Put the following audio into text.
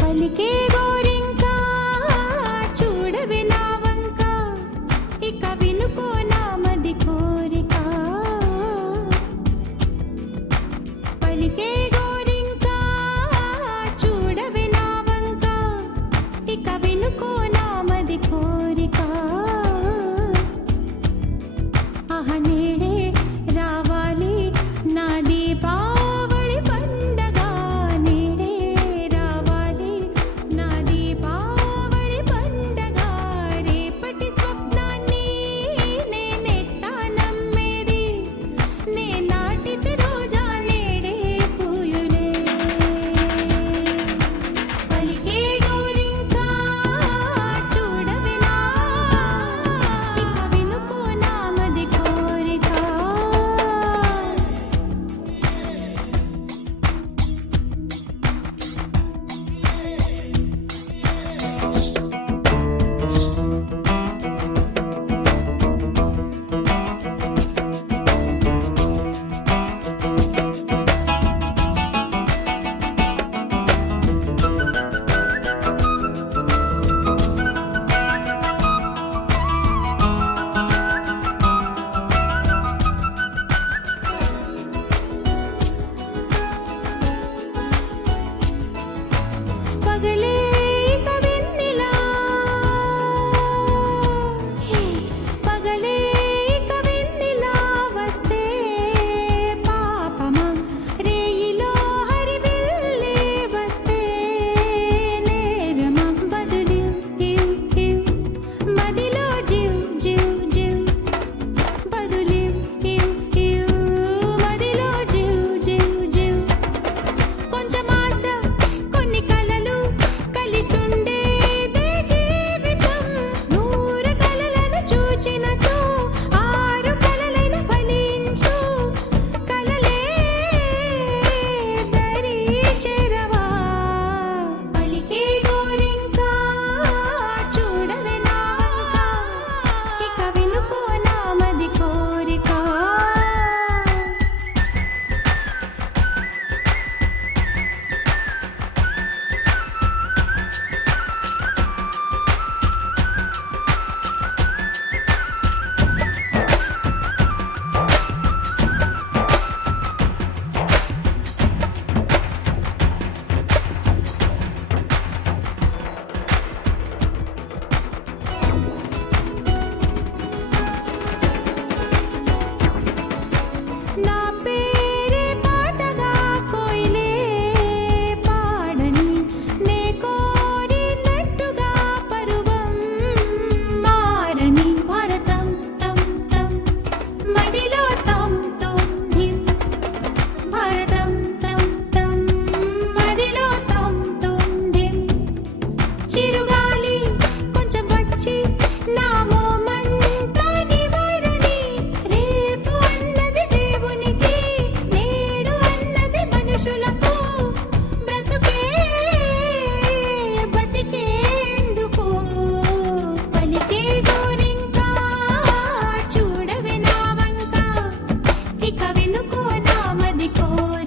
పలికే గోరింకా చూడవే నా వంక, ఇక వినుకో నా మది కోరిక. పలికే గోరింకా చూడవే నా వంక, ఇక వినుకో నా మది కోరిక. ఆహ నేడే రావాలి నా దీపావళి పండగ, నేడే రావాలి నా దీపావళి పండగ. రేపటి స్వప్నాన్ని నేనెట్టా నమ్మేది, నే నాటితే రోజా నేడే పూయులే. పలికే గోరింకా చూడవే నా, ఇక వినుకో నా మది కోరిక. పగలే ఇక వెన్నెలా, పగలే ఇక వెన్నెలా వస్తే పాపమా, రేయిలో హరివిల్లే వస్తే నేరమా. బదులివ్ ఇవ్ ఇవ్ మదిలో జివ్ జివ్ జివ్, బదులివ్ ఇవ్ ఇవ్ మదిలో జివ్ జివ్ జివ్. కొంచెం ఆశ కొన్ని కలలు కలిసుండేదే జీవితం. 100 కలలను చూచినచో 6 కలలైన ఫలించు. కలలే దరి చేరవా. పలికే గోరింకా చూడవే నా వంక, ఇక వినుకో నా మది కోరిక. నా పేరే పాటగా కోయిలే పాడని, నే కోరినట్టుగా పరువం మారని. భారతం తం తం మదిలో తం తం ధిం, భారతం తం తం మదిలో తం తం ధిం. చిరుగాలి కొంచెం వచ్చి నా మోమంతా నివారణి. రేపు అన్నది దేవునికి, నేడు అన్నది మనుషులకు. బ్రతుకే బతికేందుకు. పలికే గోరింకా చూడవే నా వంక, ఇక వినుకో నా మది కోరిక.